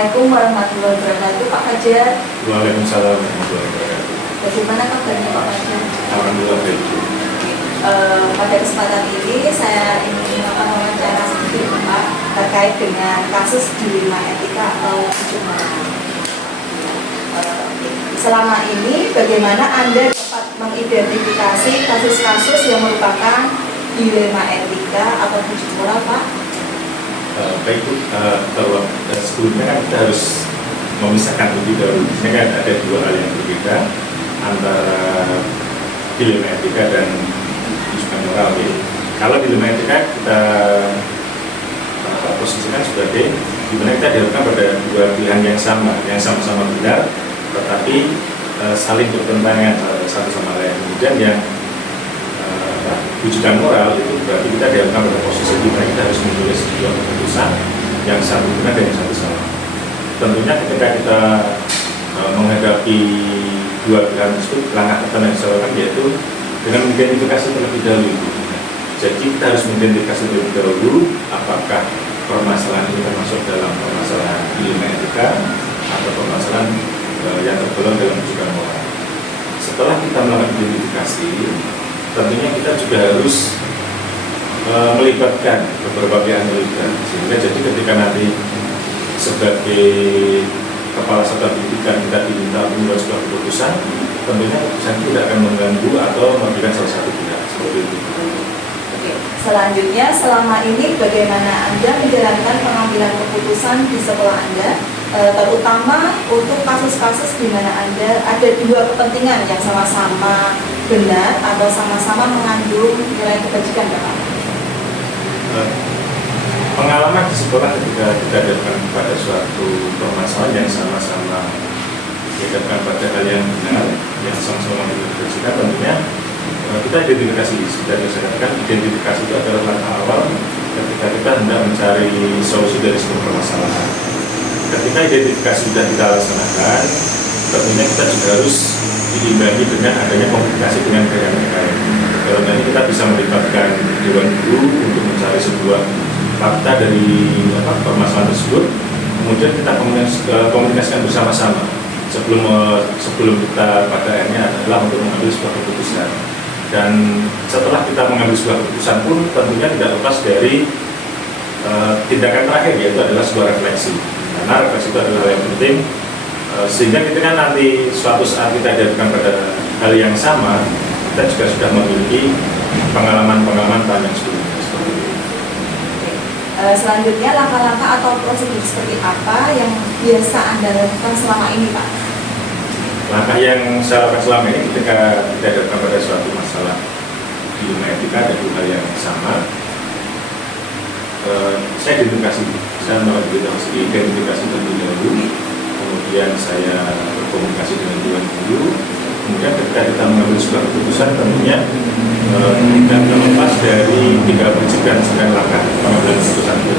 Assalamualaikum warahmatullahi wabarakatuh, Pak Fajar. Waalaikumsalam warahmatullahi wabarakatuh. Bagaimana kabarnya Pak Fajar? Alhamdulillah baik. Pada kesempatan ini saya ingin wawancara sedikit Pak terkait dengan kasus dilema etika atau kecurangan. Selama ini bagaimana Anda dapat mengidentifikasi kasus-kasus yang merupakan dilema etika atau kecurangan, Pak? Baik Bu, kalau sebelumnya kan kita harus memisahkan lebih dahulu. Ini kan ada dua hal yang berbeda antara dilema etika dan kecurangan moral. Kalau dilema etika kita posisikan sebagai dimana kita dihadapkan pada dua pilihan yang sama-sama benar, tetapi saling bertentangan satu sama lain. Kemudian yang wujudan moral itu berarti kita dihadapkan pada posisi di mana kita harus menulis sebuah keputusan yang satu benar dan yang satu salah. Tentunya ketika kita menghadapi dua pilihan tersebut, langkah pertama yang dilakukan yaitu dengan mengidentifikasi terlebih dahulu. Jadi kita harus mengidentifikasi terlebih dahulu apakah permasalahan ini termasuk dalam permasalahan dilema etika atau permasalahan yang tergolong dalam wujudan moral. Setelah kita melakukan identifikasi, tentunya kita juga harus melibatkan beberapa pihak terlibat, sehingga jadi ketika nanti sebagai kepala satuan pendidikan kita diminta membuat sebuah keputusan, tentunya keputusan itu tidak akan mengganggu atau merugikan salah satu pihak seperti itu. Oke. Selanjutnya, selama ini bagaimana Anda menjalankan pengambilan keputusan di sekolah Anda, terutama untuk kasus-kasus di mana Anda ada dua kepentingan yang sama-sama benar atau sama-sama mengandung nilai kebajikan, Bapak? Pengalaman di sekolah ketika kita dihadapkan pada suatu permasalahan yang sama-sama dihadapkan pada hal yang benar, yang sama-sama didiskusikan, tentunya kita identifikasi. Sudah saya katakan, identifikasi itu adalah langkah awal ketika kita hendak mencari solusi dari sebuah permasalahan. Ketika identifikasi sudah kita laksanakan, tentunya kita juga harus diimbangi dengan adanya komunikasi dengan pihak terkait. Dalam hal ini kita bisa melibatkan dewan guru untuk mencari sebuah fakta dari permasalahan tersebut, kemudian kita komunikasikan bersama-sama sebelum kita pada akhirnya adalah untuk mengambil sebuah keputusan. Dan setelah kita mengambil sebuah keputusan pun tentunya tidak lepas dari tindakan terakhir, yaitu adalah sebuah refleksi. Karena refleksi itu adalah hal yang penting, sehingga ketika nanti suatu saat kita dihadapkan pada hal yang sama, kita juga sudah memiliki pengalaman-pengalaman panjang sebelumnya. Selanjutnya, langkah-langkah atau prosedur seperti apa yang biasa Anda lakukan selama ini, Pak? Langkah yang saya lakukan selama ini ketika kita dihadapkan pada suatu masalah dilema etika ada dua hal yang sama, saya melakukan identifikasi terlebih dahulu, kemudian saya berkomunikasi dengan dewan guru, kemudian ketika kita mengambil sebuah keputusan tentunya tidak terlepas dari tiga prinsip dan langkah pengambilan keputusan itu.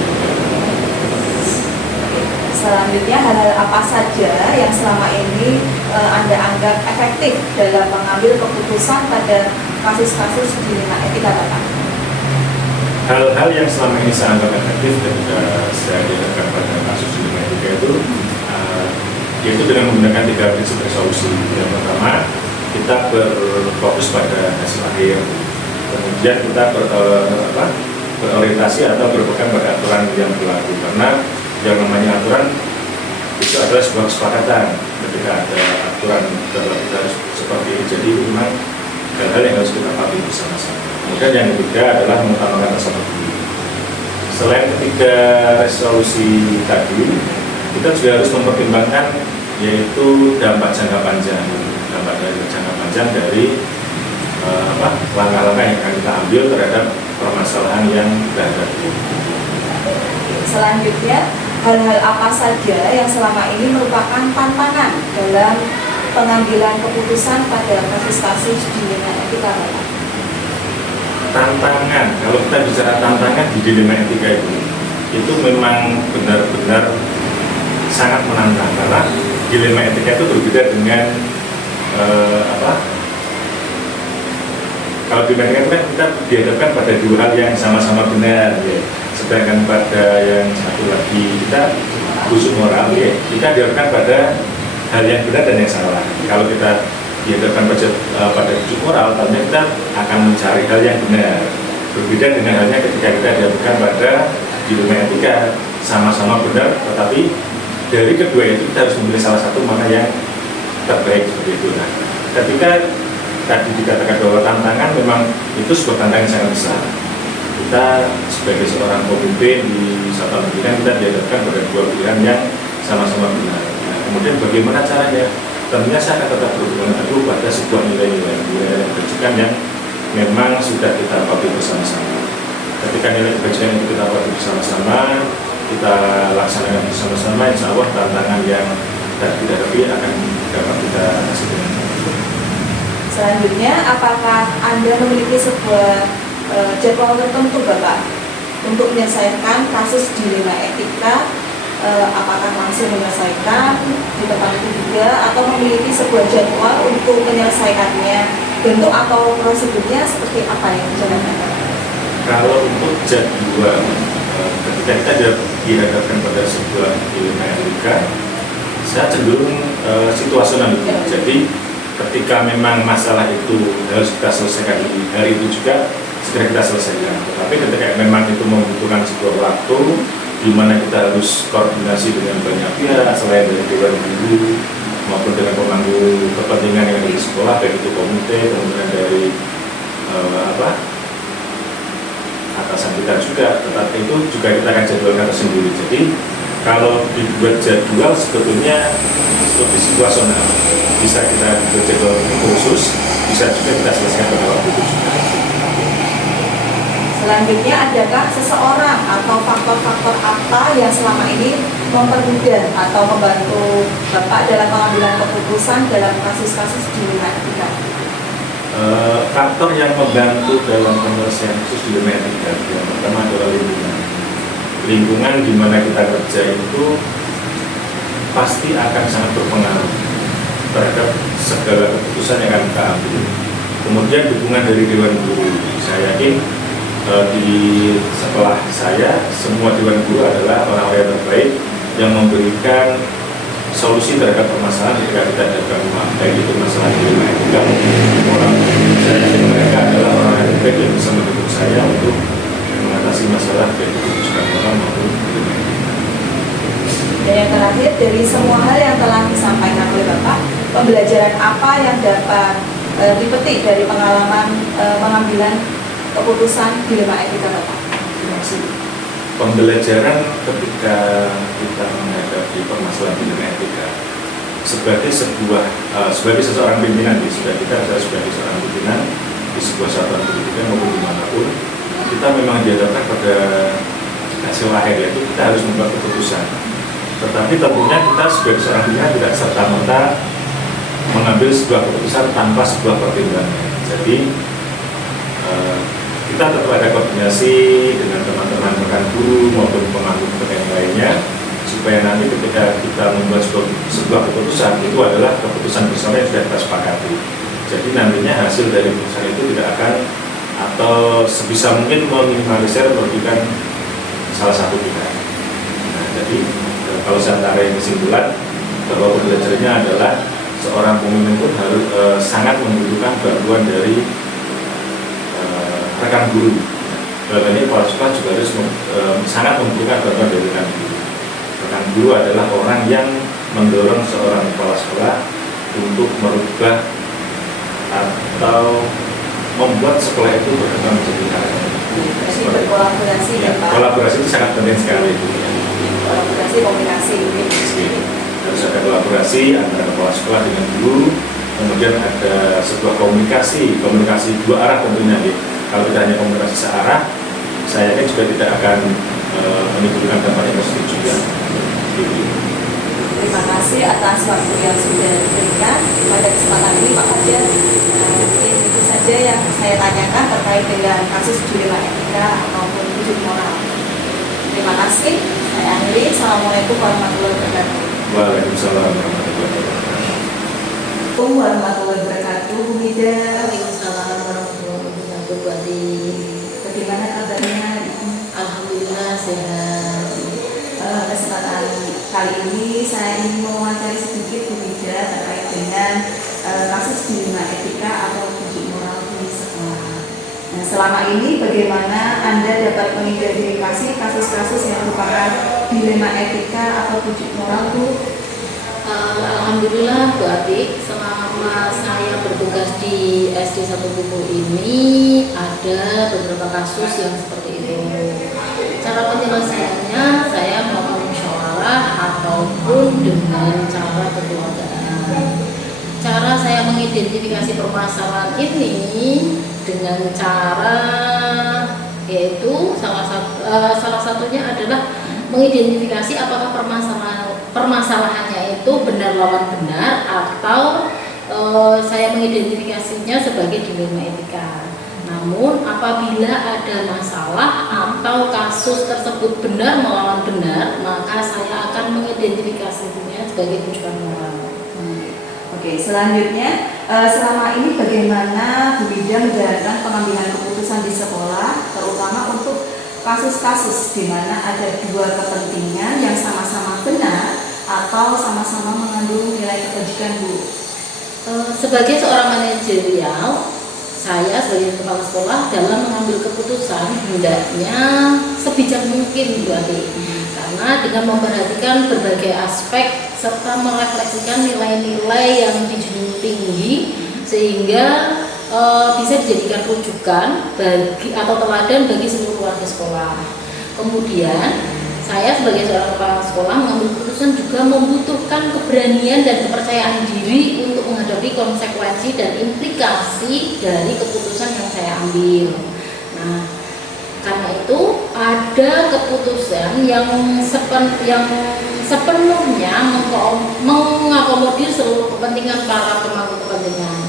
Selanjutnya, hal-hal apa saja yang selama ini Anda anggap efektif dalam mengambil keputusan pada kasus-kasus dilema etika, Bapak? Hal-hal yang selama ini saya anggap efektif ketika saya dihadapkan pada kasus dilema etika itu yaitu dengan menggunakan tiga prinsip resolusi. Yang pertama, kita berfokus pada hasil akhir. Kemudian kita berorientasi atau berpegang pada aturan yang berlaku. Karena yang namanya aturan itu adalah sebuah kesepakatan. Ketika ada aturan kita harus seperti ini. Jadi memang hal-hal yang harus kita pahami bersama-sama. Kemudian yang ketiga adalah mengutamakan rasa peduli. Selain ketiga resolusi tadi, kita juga harus mempertimbangkan yaitu dampak jangka panjang dari langkah-langkah yang akan kita ambil terhadap permasalahan yang kita hadapi. Selanjutnya, hal-hal apa saja yang selama ini merupakan tantangan dalam pengambilan keputusan pada kasus-kasus dilema etika, Bapak? Tantangan, kalau kita bicara tantangan di dilema etika itu memang benar-benar sangat menantang, karena dilema etika itu berbeda dengan kalau dilema etika kan kita dihadapkan pada dua hal yang sama-sama benar, ya. Sedangkan pada yang satu lagi kita busuk moral, ya, kita dihadapkan pada hal yang benar dan yang salah. Kalau kita dihadapkan pada busuk moral, tentunya kita akan mencari hal yang benar. Berbeda dengan halnya ketika kita dihadapkan pada dilema etika, sama-sama benar, tetapi dari kedua itu kita harus memilih salah satu mana yang terbaik seperti itu. Nah, ketika tadi dikatakan bahwa tantangan memang itu sebuah tantangan yang sangat besar. Kita sebagai seorang pemimpin di satu pendidikan, kita dihadapkan pada dua pilihan yang sama-sama benar. Nah, kemudian bagaimana caranya? Tentunya saya akan tetap berhubungan teguh pada sebuah nilai-nilai kebajikan yang memang sudah kita patuhi bersama-sama. Ketika nilai kebajikan itu kita patuhi bersama-sama, kita laksanakan bersama-sama, insya Allah tantangan yang kita hadapi akan dapat kita atasi dengan baik. Selanjutnya, apakah Anda memiliki sebuah jadwal tertentu, Bapak, untuk menyelesaikan kasus dilema etika? Apakah langsung menyelesaikan di tempat itu juga, atau memiliki sebuah jadwal untuk menyelesaikannya? Bentuk atau prosedurnya seperti apa yang dijalankan? Kalau untuk jadwal, ketika kita dihadapkan pada sebuah dilema etika, saya cenderung situasional itu. Jadi ketika memang masalah itu harus kita selesaikan di hari itu juga, segera kita selesaikan. Tetapi ketika memang itu membutuhkan sebuah waktu di mana kita harus koordinasi dengan banyak pihak selain dari dewan guru maupun dengan pemangku kepentingan yang ada di sekolah, baik itu komite, kemudian dari atasan kita juga, tetapi itu juga kita akan jadwalkan tersendiri. Jadi kalau dibuat jadwal sebetulnya lebih situasional, bisa kita buat jadwal khusus, bisa juga kita selesaikan pada waktu itu juga. Selanjutnya, adakah seseorang atau faktor-faktor apa yang selama ini mempermudah atau membantu Bapak dalam pengambilan keputusan dalam kasus-kasus dilema etika? Faktor yang membantu dalam penyelesaian kasus dilema etika yang pertama adalah lingkungan. Lingkungan di mana kita kerja itu pasti akan sangat berpengaruh terhadap segala keputusan yang akan kita ambil. Kemudian dukungan dari dewan guru, saya yakin di sekolah saya semua dewan guru adalah orang-orang yang terbaik yang memberikan solusi terhadap permasalahan ketika kita hadapkan baik itu masalah dilema etika maupun moral. Saya yakin mereka adalah orang yang terbaik yang bisa mendukung saya untuk mengatasi masalah baik itu bukan moral maupun dilema etika. Dan yang terakhir, dari semua hal yang telah disampaikan oleh Bapak, pembelajaran apa yang dapat dipetik dari pengalaman pengambilan keputusan dilema etika Bapak? Terima kasih. Pembelajaran ketika kita menghadapi permasalahan dilema etika sebagai seseorang pimpinan, kita sebagai seorang pimpinan di sebuah satuan pendidikan maupun dimanapun, kita memang dihadapkan pada hasil akhir, yaitu kita harus membuat keputusan. Tetapi tentunya kita sebagai seorang pimpinan tidak serta-merta mengambil sebuah keputusan tanpa sebuah pertimbangan. Jadi kita tetap ada koordinasi dengan teman-teman rekan guru maupun pemangku kepentingan lainnya, supaya nanti ketika kita membuat sebuah keputusan itu adalah keputusan bersama yang sudah kita sepakati. Jadi nantinya hasil dari keputusan itu tidak akan atau sebisa mungkin meminimalisir merugikan salah satu pihak. Nah, jadi kalau saya tarik kesimpulan bahwa pembelajarannya adalah seorang pemimpin pun harus sangat membutuhkan bantuan dari rekan guru. Dalam ini kepala sekolah juga harus sangat membutuhkan bantuan dari rekan guru. Rekan guru adalah orang yang mendorong seorang kepala sekolah untuk merubah atau membuat sekolah itu berkembang menjadi hal yang Jadi berkolaborasi ya Pak? Kolaborasi itu sangat penting sekali. Kolaborasi, komunikasi. Harus ada kolaborasi antara kepala sekolah dengan guru, kemudian ada sebuah komunikasi dua arah tentunya. Kalau kita hanya komunikasi searah, saya yakin juga tidak akan menimbulkan dampak yang positif juga. Terima kasih atas waktu yang sudah diberikan pada kesempatan ini Pak Fajar. Mungkin itu saja yang saya tanyakan terkait dengan kasus dilema etika ataupun wujud moral. Terima kasih. Saya akhiri. Assalamualaikum warahmatullahi wabarakatuh. Waalaikumsalam warahmatullahi wabarakatuh. Assalamualaikum warahmatullahi wabarakatuh. Bu Mida. Waalaikumsalam warahmatullahi wabarakatuh. Bagaimana kabarnya? Alhamdulillah sehat. Kesempatan kali kali ini saya ingin mewawancari sedikit Bu Mida terkait dengan kasus dilema etika atau uji moral di sekolah. Nah, selama ini bagaimana Anda dapat mengidentifikasi kasus-kasus yang merupakan dilema etika atau uji moral, Bu? Alhamdulillah Bu Atik, selama saya bertugas di SD 1 Kubu ini ada beberapa kasus yang seperti itu. Cara penyelesaiannya saya melakukan musyawarah ataupun dengan cara kekeluargaan. Cara saya mengidentifikasi permasalahan ini dengan cara yaitu salah satunya adalah mengidentifikasi apakah permasalahannya itu benar lawan benar atau saya mengidentifikasinya sebagai dilema etika. Namun apabila ada masalah atau kasus tersebut benar melawan benar, maka saya akan mengidentifikasinya sebagai tujuan moral. Oke, selanjutnya selama ini bagaimana Bu Mida menjalankan pengambilan keputusan di sekolah, terutama untuk kasus-kasus di mana ada dua kepentingan yang sama-sama benar atau sama-sama mengandung nilai kebajikan, Bu? Sebagai seorang manajerial, saya sebagai kepala sekolah dalam mengambil keputusan hendaknya sebijak mungkin Bu Ade, karena dengan memperhatikan berbagai aspek serta merefleksikan nilai-nilai yang dijunjung tinggi sehingga bisa dijadikan rujukan bagi atau teladan bagi seluruh warga sekolah. Kemudian saya sebagai seorang kepala sekolah mengambil keputusan juga membutuhkan keberanian dan kepercayaan diri untuk menghadapi konsekuensi dan implikasi dari keputusan yang saya ambil. Nah, karena itu ada keputusan yang sepenuhnya mengakomodir seluruh kepentingan para pemangku kepentingan.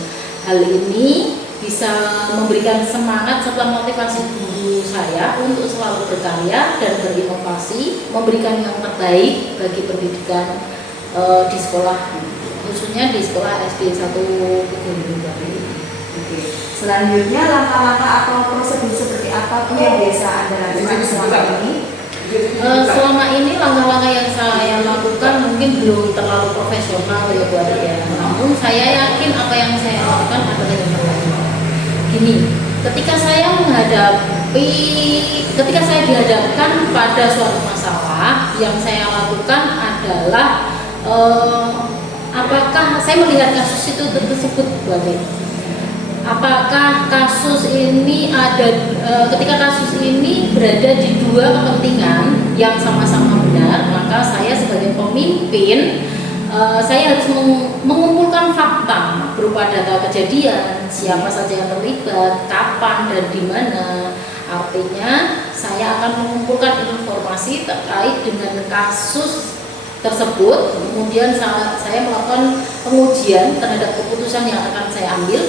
Hal ini bisa memberikan semangat serta motivasi guru saya untuk selalu berkarya dan berinovasi, memberikan yang terbaik bagi pendidikan di sekolah, khususnya di sekolah SD 1 Kubu. Oke. Selanjutnya langkah-langkah atau prosedur seperti apa Bu yang biasa Anda lakukan selama ini? Selama ini langkah-langkah yang saya lakukan mungkin belum terlalu profesional ya Bu Ade ya. Namun saya yakin apa yang saya lakukan adalah yang terbaik. Gini, ketika saya dihadapkan pada suatu masalah, yang saya lakukan adalah apakah saya melihat kasus itu tersebut Bu Ade. Apakah kasus ini ketika kasus ini berada di dua kepentingan yang sama-sama benar, maka saya sebagai pemimpin saya harus mengumpulkan fakta berupa data kejadian, siapa saja yang terlibat, kapan dan di mana. Artinya saya akan mengumpulkan informasi terkait dengan kasus tersebut, kemudian saya melakukan pengujian terhadap keputusan yang akan saya ambil.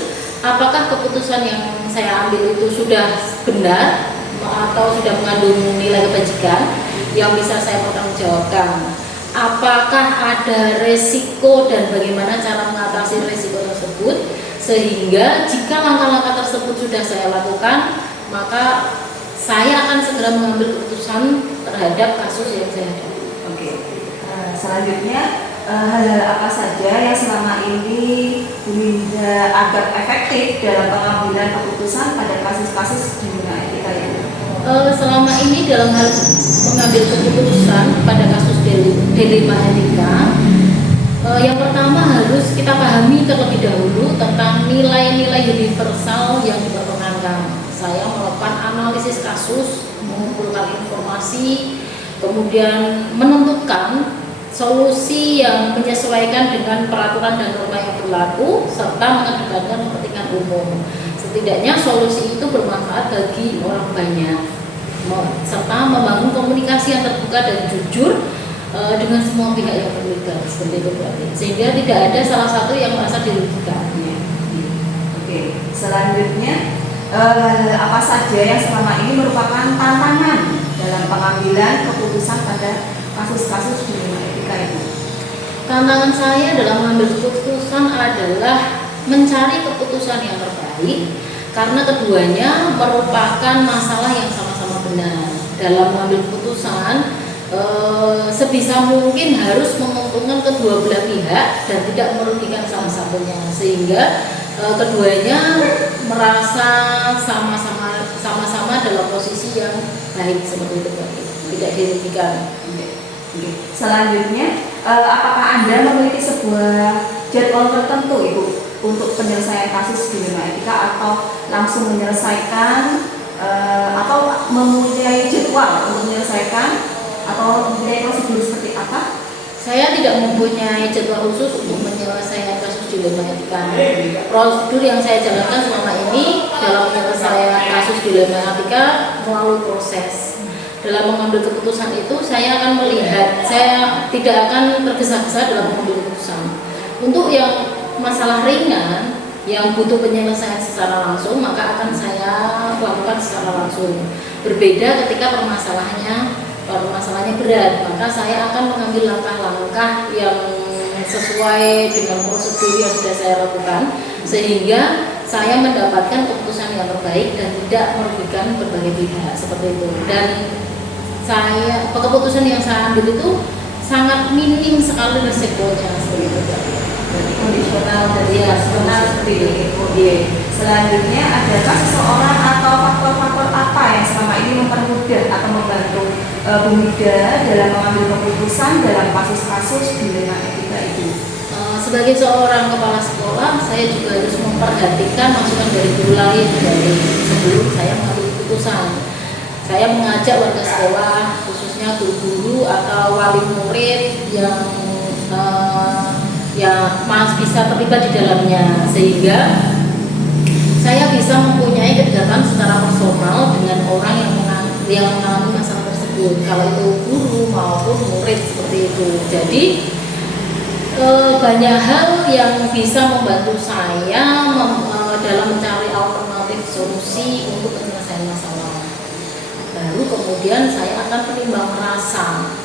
Apakah keputusan yang saya ambil itu sudah benar atau sudah mengandung nilai kebajikan yang bisa saya pertanggungjawabkan? Apakah ada resiko dan bagaimana cara mengatasi resiko tersebut, sehingga jika langkah-langkah tersebut sudah saya lakukan, maka saya akan segera mengambil keputusan terhadap kasus yang saya hadapi. Oke. Selanjutnya hal-hal apa saja yang selama ini Bu Mida agak efektif dalam pengambilan keputusan pada kasus-kasus dilema etika itu? Selama ini dalam hal mengambil keputusan pada kasus dilema etika, yang pertama harus kita pahami terlebih dahulu tentang nilai-nilai universal yang diperkenankan. Saya melakukan analisis kasus, mengumpulkan informasi, kemudian menentukan solusi yang menyesuaikan dengan peraturan dan norma yang berlaku serta mengedepankan kepentingan umum. Setidaknya solusi itu bermanfaat bagi orang banyak serta membangun komunikasi yang terbuka dan jujur dengan semua pihak yang terlibat, seperti itu berarti. Sehingga tidak ada salah satu yang merasa dirugikan. Oke, selanjutnya apa saja yang selama ini merupakan tantangan dalam pengambilan keputusan pada kasus-kasus dilema etika itu? Tantangan saya dalam mengambil keputusan adalah mencari keputusan yang terbaik, karena keduanya merupakan masalah yang sama-sama benar. Dalam mengambil keputusan, sebisa mungkin harus menguntungkan kedua belah pihak dan tidak merugikan salah satunya, sehingga keduanya merasa sama-sama dalam posisi yang baik seperti itu, tidak dirugikan. Selanjutnya, apakah Anda memiliki sebuah jadwal tertentu Ibu untuk penyelesaian kasus dilema etika, atau langsung menyelesaikan, atau mempunyai jadwal untuk menyelesaikan, atau mempunyai prosedur seperti apa? Saya tidak mempunyai jadwal khusus untuk menyelesaikan kasus dilema etika. Prosedur yang saya jalankan selama ini dalam penyelesaian kasus dilema etika melalui proses. Dalam mengambil keputusan itu, saya akan melihat, saya tidak akan tergesa-gesa dalam mengambil keputusan. Untuk yang masalah ringan yang butuh penyelesaian secara langsung, maka akan saya lakukan secara langsung. Berbeda ketika permasalahannya berat, maka saya akan mengambil langkah-langkah yang sesuai dengan prosedur yang sudah saya lakukan, sehingga saya mendapatkan keputusan yang terbaik dan tidak merugikan berbagai pihak seperti itu. Dan keputusan yang saya ambil itu sangat minim sekali resikonya seperti itu. Kondisional dan rasional seperti itu. Selanjutnya, adakah seseorang atau faktor-faktor apa yang selama ini mempermudah atau membantu Bu Mida dalam mengambil keputusan dalam kasus-kasus dilema etika itu? Sebagai seorang kepala sekolah, saya juga harus memperhatikan masukan dari guru lain sebelum saya mengambil keputusan. Saya mengajak warga sekolah, khususnya guru-guru atau wali murid yang bisa terlibat di dalamnya, sehingga saya bisa mempunyai kedekatan secara personal dengan orang yang mengalami masalah tersebut, kalau itu guru maupun murid seperti itu. Jadi banyak hal yang bisa membantu saya dalam mencari alternatif solusi untuk penyelesaian masalah. Baru kemudian saya akan menimbang rasa,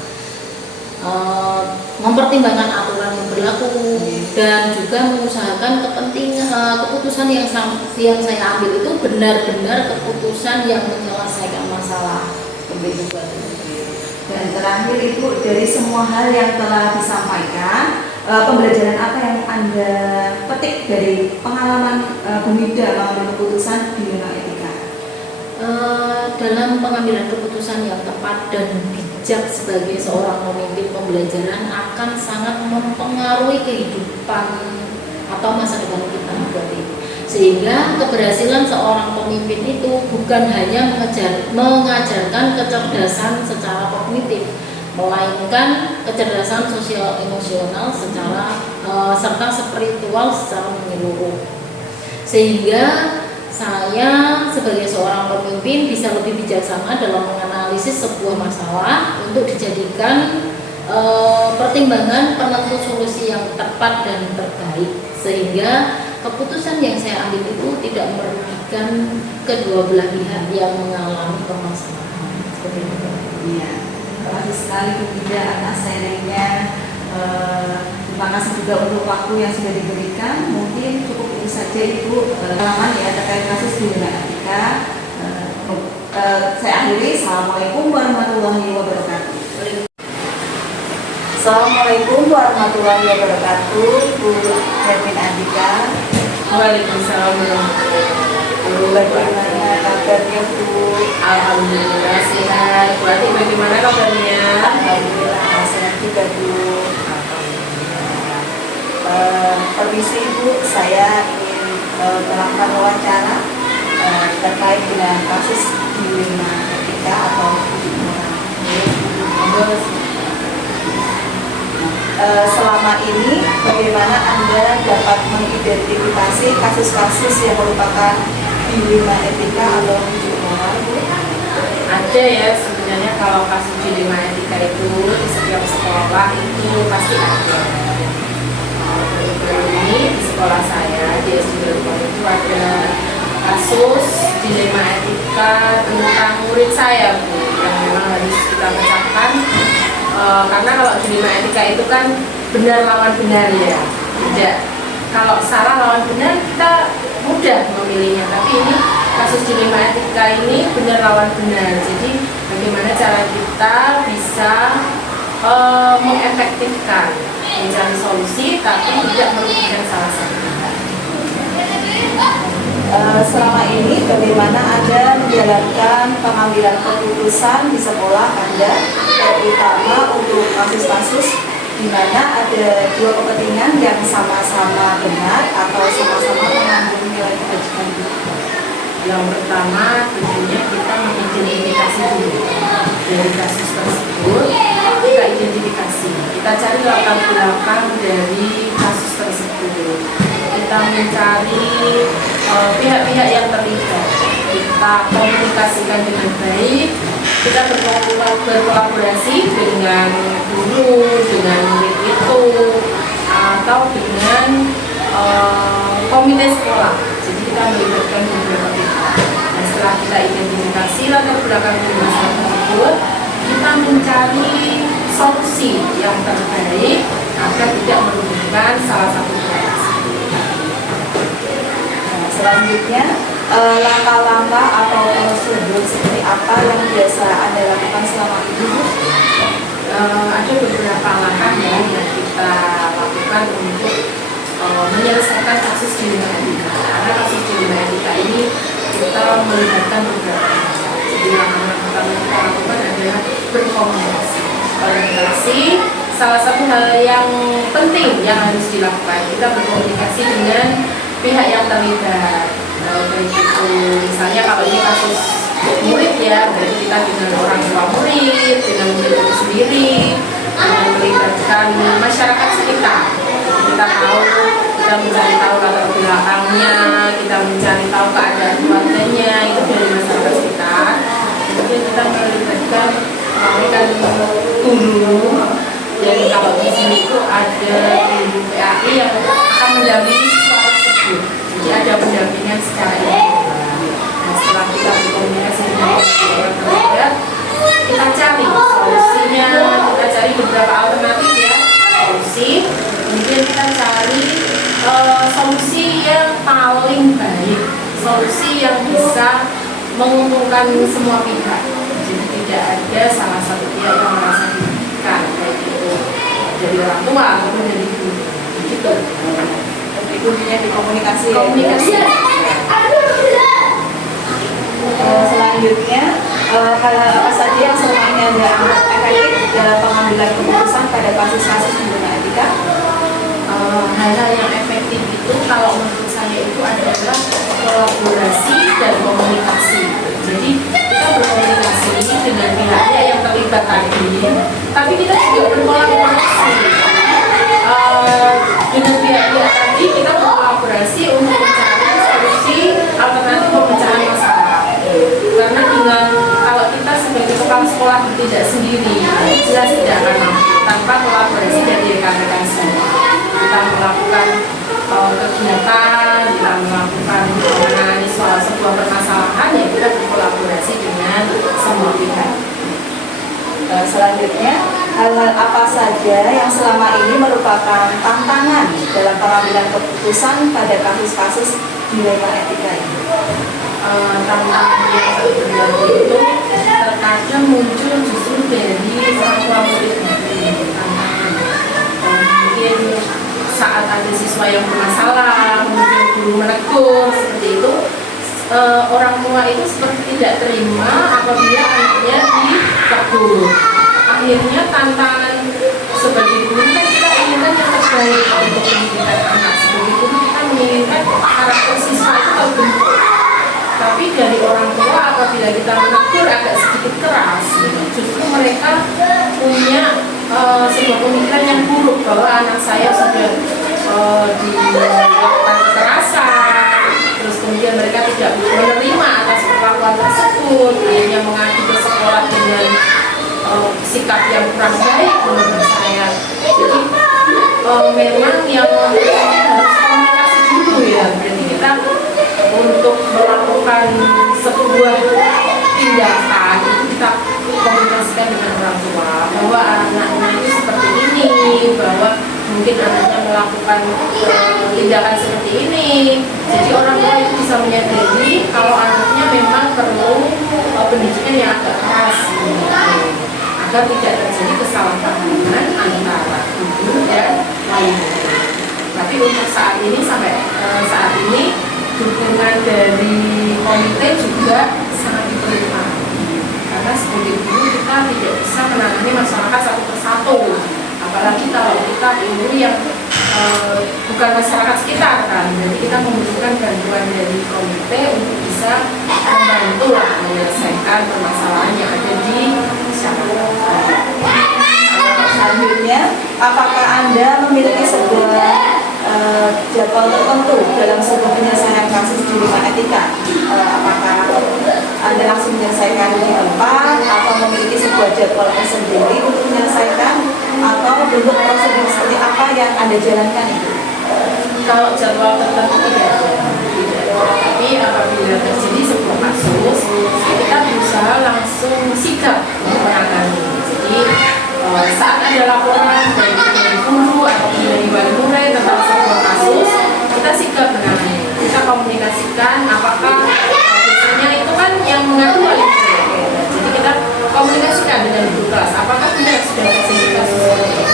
mempertimbangkan aturan yang berlaku, dan juga mengusahakan keputusan yang saya ambil itu benar-benar keputusan yang menyelesaikan masalah. Dan terakhir Ibu, dari semua hal yang telah disampaikan, pembelajaran apa yang Anda petik dari pengalaman Bu Mida mengambil keputusan dilema etika? Dalam pengambilan keputusan yang tepat dan bijak sebagai seorang pemimpin, pembelajaran akan sangat mempengaruhi kehidupan atau masa depan kita berarti. Sehingga keberhasilan seorang pemimpin itu bukan hanya mengajarkan kecerdasan secara kognitif, melainkan kecerdasan sosial emosional serta spiritual secara menyeluruh. Sehingga saya sebagai seorang pemimpin bisa lebih bijaksana dalam menganalisis sebuah masalah untuk dijadikan pertimbangan penentu solusi yang tepat dan terbaik, sehingga keputusan yang saya ambil itu tidak merugikan kedua belah pihak yang mengalami permasalahan seperti itu. Iya, terima kasih sekali Bu Mida atas sharingnya. Terima kasih juga untuk waktu yang sudah diberikan. Mungkin cukup itu saja Ibu pengalaman ya terkait kasus dilema etika. Saya akhiri. Assalamualaikum warahmatullahi wabarakatuh. Assalamualaikum warahmatullahi wabarakatuh. Bu Hermin Andika. Waalaikumsalam warahmatullahi wabarakatuh. Bagaimana kabarnya Bu? Alhamdulillah sehat. Bu Ati bagaimana kabarnya? Alhamdulillah sehat juga Bu. Permisi Ibu, saya ingin melakukan wawancara terkait dengan kasus dilema etika atau selama ini bagaimana Anda dapat mengidentifikasi kasus-kasus yang merupakan dilema etika atau uji moral Bu? Ada ya sebenarnya, kalau kasus dilema etika itu di setiap sekolah itu pasti ada. Baru ini di sekolah saya di SD itu ada kasus dilema etika tentang murid saya Bu, yang memang harus kita pecahkan. Karena kalau dilema etika itu kan benar lawan benar ya, tidak. Kalau salah lawan benar kita mudah memilihnya, tapi ini kasus dilema etika ini benar lawan benar. Jadi bagaimana cara kita bisa bisa mengefektifkan, mencari solusi tapi tidak merugikan salah satu pihak. Selama ini bagaimana Anda menjalankan pengambilan keputusan di sekolah Anda, terutama untuk kasus-kasus di mana ada dua kepentingan yang sama-sama benar atau sama-sama mengandung nilai kebajikan? Yang pertama tentunya kita mengidentifikasi dulu dari kasus tersebut. Kita identifikasi, kita cari latar belakang dari kasus tersebut, kita mencari pihak-pihak yang terlibat, kita komunikasikan dengan baik, kita berkolaborasi dengan guru, dengan murid itu, atau dengan komite sekolah. Jadi kita melibatkan beberapa pihak. Nah, setelah kita identifikasi latar belakang masalah tersebut, kita mencari solusi yang terbaik agar tidak merugikan salah satu pihak. Selanjutnya, langkah-langkah atau prosedur seperti apa yang biasa Anda lakukan selama ini? Ada beberapa langkah yang kita lakukan untuk menyelesaikan kasus di lingkungan etika. Karena kasus di lingkungan etika ini kita melibatkan beberapa pihak. Jadi langkah pertama yang kita lakukan adalah berkomunikasi. Komunikasi salah satu hal yang penting yang harus dilakukan. Kita berkomunikasi dengan pihak yang terlibat, baik itu misalnya kalau ini kasus murid ya, berarti kita dengan orang tua murid, dengan murid itu sendiri, dengan melibatkan masyarakat sekitar. Kita tahu, kita mencari tahu latar belakangnya, kita mencari tahu keadaan keluarganya itu dari masyarakat sekitar. Kemudian kita melibatkan guru, dan kalau di sini itu ada guru PAI yang akan mendampingi siswa tersebut. Jadi ada pendampingan secara individual. Nah, setelah kita berkomunikasi dengan orang terlibat, kita cari solusinya, kita cari beberapa alternatif ya solusi. Kemudian kita cari solusi yang paling baik, solusi yang bisa menguntungkan semua pihak. Jadi tidak ada salah satu pihak yang merasa dirugikan, baik itu dari orang tua ataupun dari guru. Gitu. Kuncinya di komunikasi. Komunikasi. Selanjutnya, hal-hal apa saja yang selama ini Anda anggap efektif dalam pengambilan keputusan pada kasus-kasus penggunaan etika? Hal-hal yang efektif itu kalau menurut saya itu adalah kolaborasi dan komunikasi. Jadi kita berkomunikasi dengan pihak yang terlibat tadi, tapi kita juga berkolaborasi dengan pihak-pihak tadi. Kita berkolaborasi untuk mencari solusi alternatif pemecahan masalah. Karena dengan kalau kita sebagai kepala sekolah bertindak sendiri, jelas tidak akan mampu tanpa kolaborasi dari rekan-rekan semua. Kita melakukan kegiatan, kita melakukan menangani soal sebuah permasalahan, ya kita berkolaborasi dengan semua pihak. Selanjutnya, hal-hal apa saja yang selama ini merupakan tantangan dalam pengambilan keputusan pada kasus-kasus dilema etika ini? Tantangan yang sebenarnya itu terkadang muncul justru dari orang tua murid. Mungkin saat ada siswa yang bermasalah, kemudian guru menegur seperti itu, orang tua itu seperti tidak terima apabila anaknya ditegur. Akhirnya tantangan sebagai guru kan kita inginkan yang terbaik untuk pendidikan anak. Sebagai guru kita menginginkan karakter siswa itu terbentuk. Tapi dari orang tua apabila kita menegur agak sedikit keras, justru mereka punya sebuah pemikiran yang buruk bahwa anak saya sudah dilakukan kekerasan, terus kemudian mereka tidak menerima atas perlakuan tersebut, akhirnya mengadu ke sekolah dengan sikap yang kurang baik menurut saya. Jadi memang yang harus komunikasi dulu ya, berarti kita untuk melakukan sebuah tindakan itu kita komunikasikan dengan orang tua bahwa anaknya itu seperti ini, bahwa mungkin anaknya melakukan tindakan seperti ini. Jadi orang tua itu bisa menyadari kalau anaknya memang perlu pendidikan yang agak keras, agar agar tidak terjadi kesalahpahaman antara guru dan wali murid. Tapi untuk saat ini sampai saat ini dukungan dari komite juga sangat diperlukan, karena sebagai guru kita tidak bisa menangani masyarakat satu persatu, apalagi kalau kita guru yang bukan masyarakat sekitar kan. Jadi kita membutuhkan bantuan dari komite untuk bisa membantu menyelesaikan permasalahan yang ada di masyarakat. Selanjutnya, apakah Anda memiliki sebuah jadwal tertentu dalam sebuah penyelesaian kasus di lingkungan etika? Apakah Anda langsung menyelesaikan di tempat atau memiliki sebuah jadwal tersendiri untuk menyelesaikan, atau bentuk prosedur seperti apa yang Anda jalankan itu? Kalau jadwal tertentu tidak ada, tapi apabila terjadi sebuah kasus, kita berusaha langsung sigap untuk menangani. Jadi saat ada laporan dari guru atau dari wali murid tentang sebuah kasus, kita sigap menangani. Kita komunikasikan apakah biasanya itu kan yang mengadu wali murid. Jadi kita komunikasikan dengan guru kelas, apakah benar sudah terjadi kasus ini.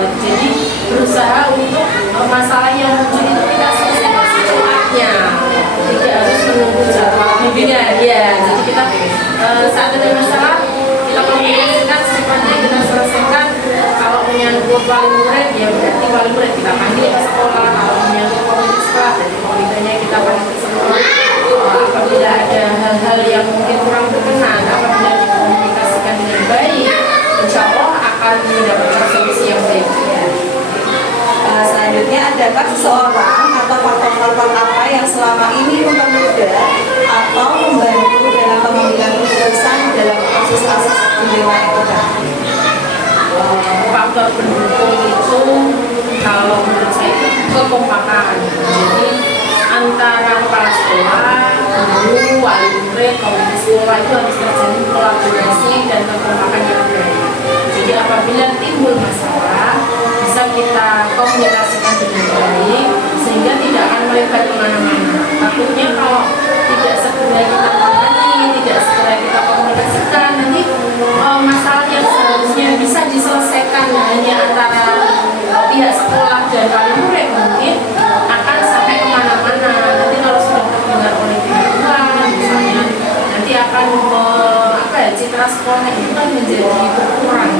Jadi berusaha untuk masalah yang muncul itu kita selesaikan secepatnya, tidak harus menunggu jadwal bimbingan. Ya, jadi kita saat ada masalah kita komunikasikan secepatnya, kita selesaikan. Kalau menyangkut wali murid, ya berarti wali murid kita panggil ke sekolah. Kalau menyangkut komite sekolah, berarti komitenya kita panggil ke sekolah. Apabila ada hal-hal yang mungkin kurang berkenan, apabila dikomunikasikan dengan baik, insya Allah akan mendapatkan solusi yang baik. Selanjutnya, adakah seseorang atau faktor-faktor apa yang selama ini mempermudah atau membantu dalam pengambilan keputusan dalam kasus-kasus di lingkungan etika? Faktor pendukung itu kalau menurut saya itu kekompakan. Jadi antara kepala sekolah, guru, wali murid, komite sekolah itu harus terjadi kolaborasi dan kekompakan yang baik. Jadi apabila timbul masalah, bisa kita komunikasikan dengan baik sehingga tidak akan melebar kemana-mana. Takutnya kalau tidak segera kita tangani, tidak segera kita komunikasikan, nanti masalah yang seharusnya bisa diselesaikan hanya antara pihak sekolah dan wali murid mungkin akan sampai kemana-mana. Nanti kalau sudah terdengar oleh pihak luar misalnya, nanti akan citra sekolah itu kan menjadi berkurang.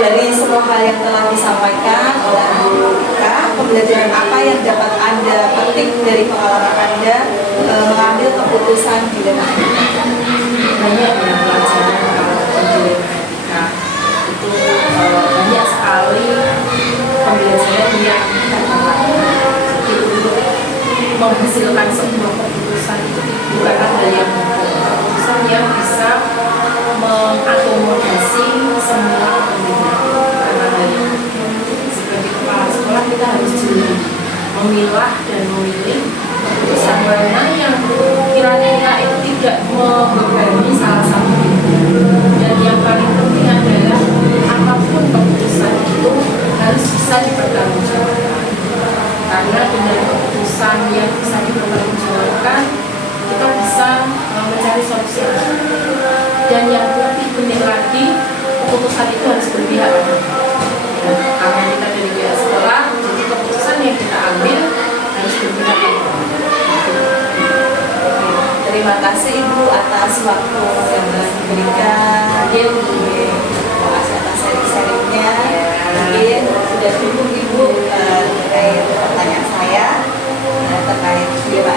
Dari semua hal yang telah disampaikan oleh Bu Ika, pembelajaran apa yang dapat Anda petik dari pengalaman Anda mengambil keputusan di dalam etika? Banyak pelajaran kalau di etika itu banyak sekali pembelajaran yang kita dapatkan. Jadi untuk menghasilkan sebuah keputusan itu bukanlah hal yang mudah. Keputusan yang bisa mengakomodasi semua kepentingan. Karena dari sebagai kepala sekolah kita harus jeli memilah dan memilih keputusan mana yang kira-kira itu tidak membebani salah satu itu. Dan yang paling penting adalah apapun keputusan itu harus bisa dipertanggungjawabkan. Karena dengan keputusan yang bisa dipertanggungjawabkan, kita bisa mencari solusi. Dan yang lebih penting lagi, keputusan itu harus berpihak pada kita. Karena kita dari pihak sekolah, jadi keputusan yang kita ambil harus berpihak pada kita. Terima kasih Ibu atas waktu yang telah diberikan. Terima kasih atas sharing-sharingnya. Mungkin sudah cukup Ibu terkait pertanyaan saya terkait Dewa